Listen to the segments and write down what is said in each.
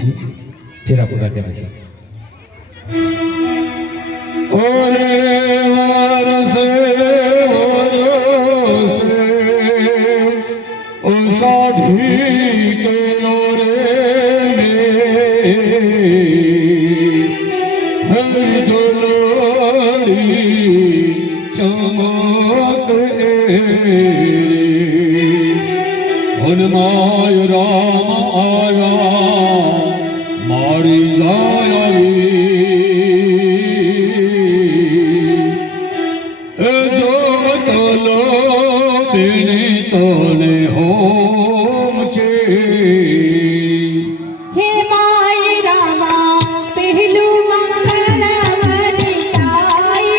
પછી ફેરા પુરાત્યા પછી ઓરે વરસે વરસે ઓ સાધી કેલો રે મે હરી જોલડી ચમક હનુમાય રામ આવ્યા મારી જાય જો તલો તેને તને હોમ છે હે માય રામા પહેલું મંગળ વરતાય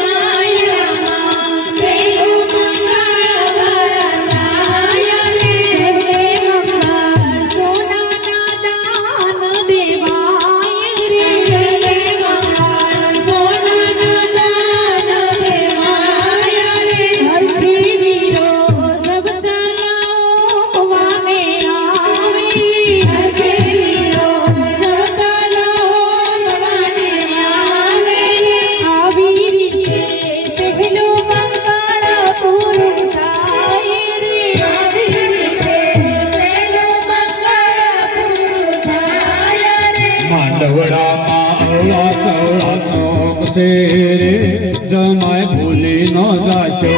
માય રામા પહેલું મંગળ વરતાય રે પહેલે મંગળ સોનાના દાન દેવાય રે પહેલે મંગળ સોનાના દાન દેવાય રે હરખી વીરો જબતલાઓ વાને આવી હરખી વીરો જબતલાઓ વાને આવી આવી રીતે પહેલું મંગળ પૂરું થાય રે આવી રીતે પહેલું મંગળ પૂરું થાય રે માંડવડામાં અવળા સવળા ચોક છે રે જમાય ભૂલી ન જાશો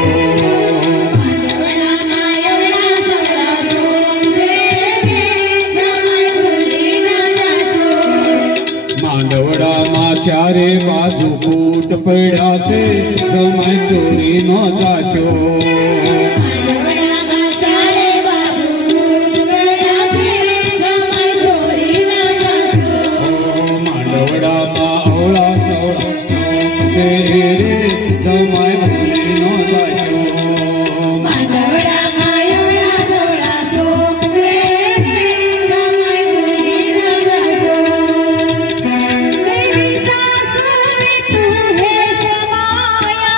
માંડવડામાં ચારે બાજુ કૂટ પડ્યા છે જમાય ચોરી ન જાશો માંડવડામાં અવળા સવળા ચોક છે રે જમાય ભૂલી ન જાશો मेरी सांसों में तू है समाया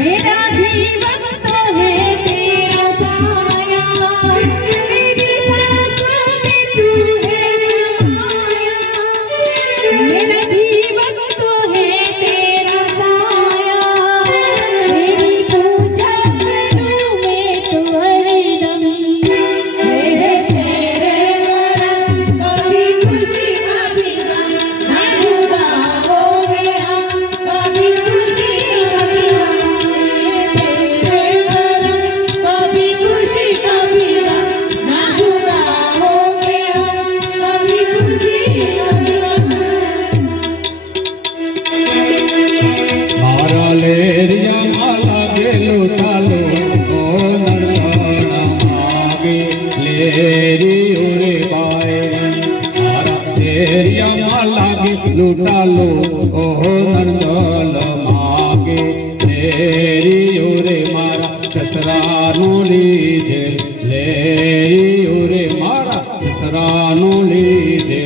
मेरा जीवन तो है तेरा साया मेरी सांसों में तू है समाया मेरा जीवन तो है तेरा साया तेरी पूजा करूं मैं तो हरदम मेरे तेरे करम कभी खुशी कभी गम ना जुदा होगे हम कभी खुशी कभी गम मेरे तेरे करम कभी खुशी कभी गम ना जुदा होगे हम कभी खुशी कभी गम મારા લેરિયામાં લાગે લોટાલો ઓ નરણા માગે લેરી ઉરે બાય મારા લેરિયામાં લાગે લોટાલો ઓ નરદલ માગે લેરી ઉરે મારા સસરાનો લીધે લેરી ઉરે મારા સસરાનો લીધે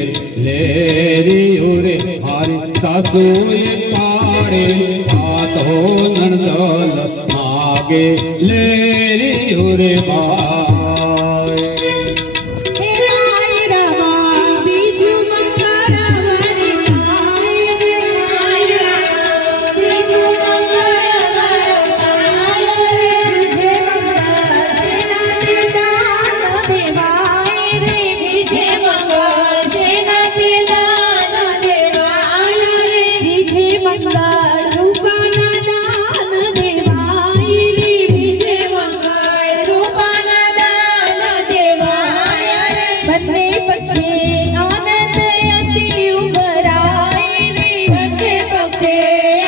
લેરી ઉરે મારી સાસુએ પાડે હાથ હો નણદલ માગે લેરી ઉરે બાય હે માય રામા બીજું મંગળ વરતાય રે માય રામા બીજું મંગળ વરતાય રે હે મંગળ સેનાથી દાન દેવાય રે બીજે મંગળ સેનાથી દાન દેવાય રે બીજે મંગળ રૂપાના દાન દેવાય રે બીજે મંગળ રૂપાના દાન દેવાય રે બંને પક્ષે આનંદ અતિ ઉભરાય રે બંને પક્ષે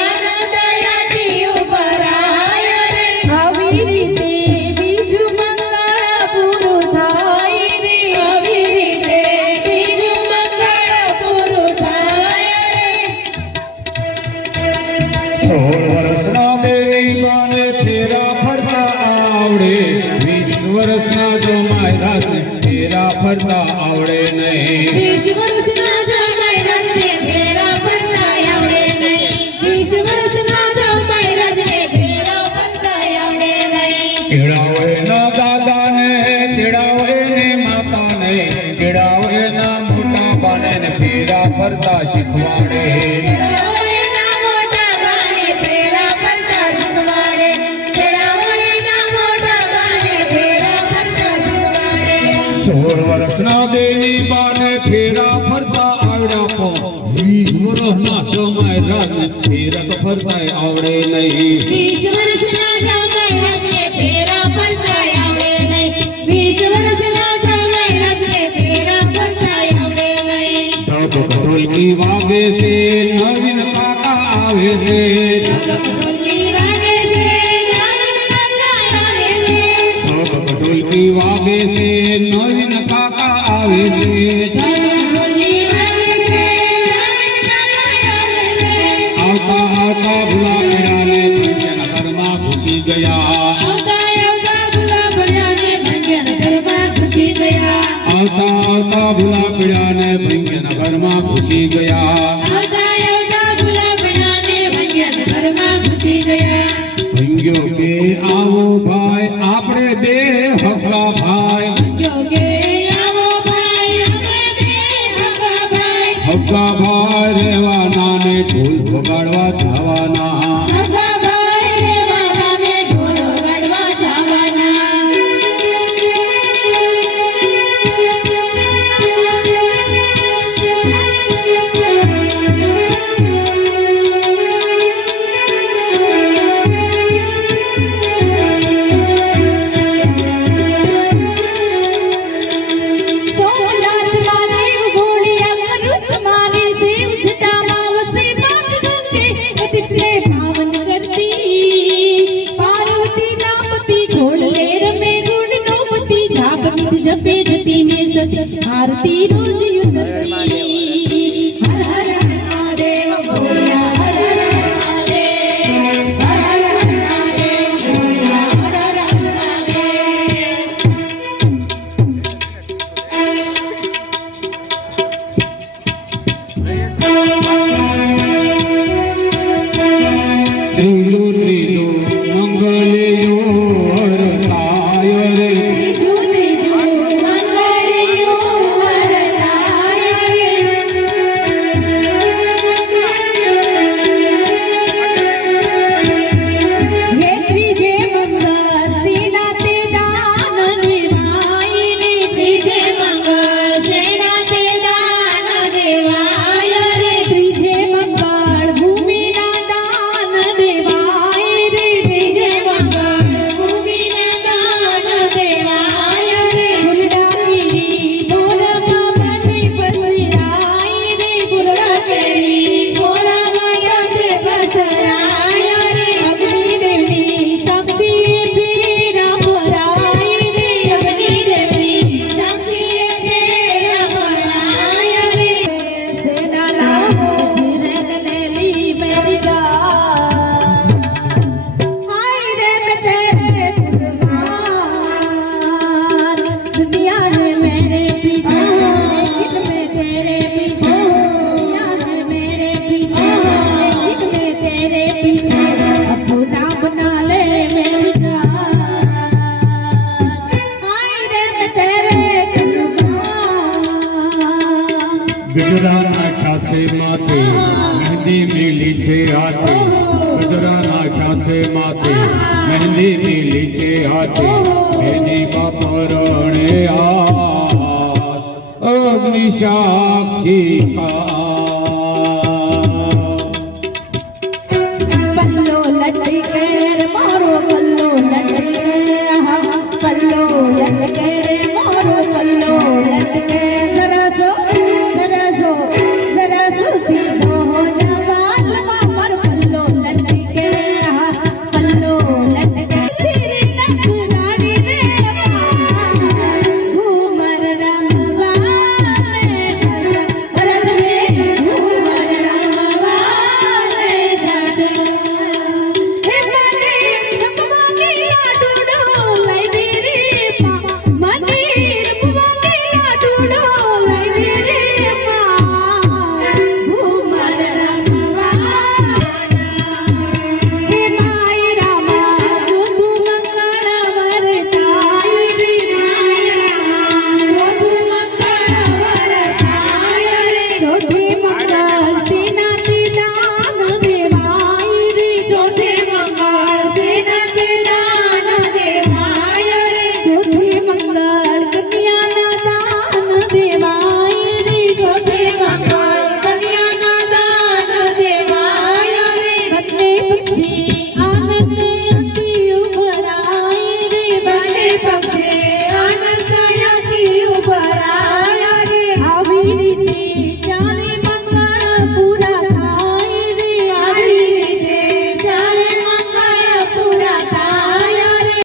આનંદ અતિ ઉભરાય રે આવી રીતે બીજું મંગળ પૂરું થાય રે આવી રીતે બીજું મંગળ પૂરું થાય રે 16 વર્ષના બેડી બાને ફેરા ફરતા આવડે 20 વર્ષના જો માયરા ફેરા ફરતા આવડે નહીં એને ફેરા ફરતા શીખવાડે ખેડાઓના મોટા બાને ફેરા ફરતા શીખવાડે ખેડાઓના મોટા બાને ફેરા ફરતા શીખવાડે 16 વર્ષના દેવી બાને ફેરા ફરતા આવડ્યા પો 20 વર્ષના સમય રાજને ફેરા તો ફરતાય આવડે નહીં 20 વર્ષના જમાઈ ફેરા ફરતા આવડે નહીં 20 વર્ષના જમાઈ ફેરા ફરતા આવડે નહીં ઢોલકી વાગે છે નવીન કાકા આવે છે ઢોલકી વાગે છે નવીન કાકા આવે છે ઢોલકી વાગે છે નવીન કાકા આવે છે ઢોલકી વાગે છે નવીન કાકા આવે છે આવતા આવતા ભૂલા પીડાને ભંગ્યાના ઘરમાં ઘૂસી ગયા આવતા આવતા ભૂલા પડ્યાને ભંગ્યાના ઘરમાં ઘૂસી ગયા આવતા આવતા ભૂલા પીડાને ભંગ્યાના ઘરમાં ઘૂસી ગયા આવતા આવતા ભૂલા પડ્યાને ભંગ્યાના ઘરમાં ઘૂસી ગયા ભંગ્યો કે આવો ભાઈ આપણે બે હગા ભાઈ ભંગ્યો કે આવો ભાઈ આપણે બે હગા ભાઈ હગા ભાઈ રહેવાના ને ઢોલ વગાડવા જવાના હગા ભાઈ રેવાના ને ઢોલ વગાડવા જવાના સોમનાથ મહાદેવ ભોળિયા કરુત મારી શિવ જટામાં વસે પાત ગંગે પતિત્રે પાવન કરતી પાર્વતી નામતિ ઘોડલે રમે ગુણ નો પતિ જાપ નિધ જપે જતી ને સત આરતી રોજ યુદ્ધતી હર હર મહાદેવ ભોળિયા હર હર મહાદેવ હર હર મહાદેવ ભોળિયા હર હર મહાદેવ ત્રીજું ત્રીજું મંગલિયો હરતાય રે ત્રીજું ત્રીજું મંગળિયું વરદાય રે હે ત્રીજે મંગળ સેના તે દાન દેવાય રે ત્રીજે મંગળ સેના તે દાન દેવાય રે ત્રીજે મંગળ ભૂમિના દાન દેવાય રે ત્રીજે મંગળ ભૂમિના દાન દેવાય રે ફૂલડા કેરી મોરમાં બની પસરાય રે ફૂલડા કેરી મોરમાં યતે પસરાય રે અગ્નિ દેવની સાક્ષી ફેરા ફરાય રે અગ્નિ દેવની સાક્ષી ફેરા ફરાય રે સેના લાવો જીરન લેલી મેરી हाय रे मैं तेरे कुर्बान दुनिया है मेरे पीछे लेकिन मैं तेरे पीछे दुनिया है मेरे पीछे लेकिन मैं तेरे पीछे अपना बना ले मेरी जान हाय रे मैं तेरे कुर्बान ગજરા નાખ્યા છે માથે મહેંદી મેલી છે હાથે ગજરા નાખ્યા છે માથે મહેંદી મેલી છે હાથે એની બાપરણે હાથ અગ્નિ સાક્ષી કા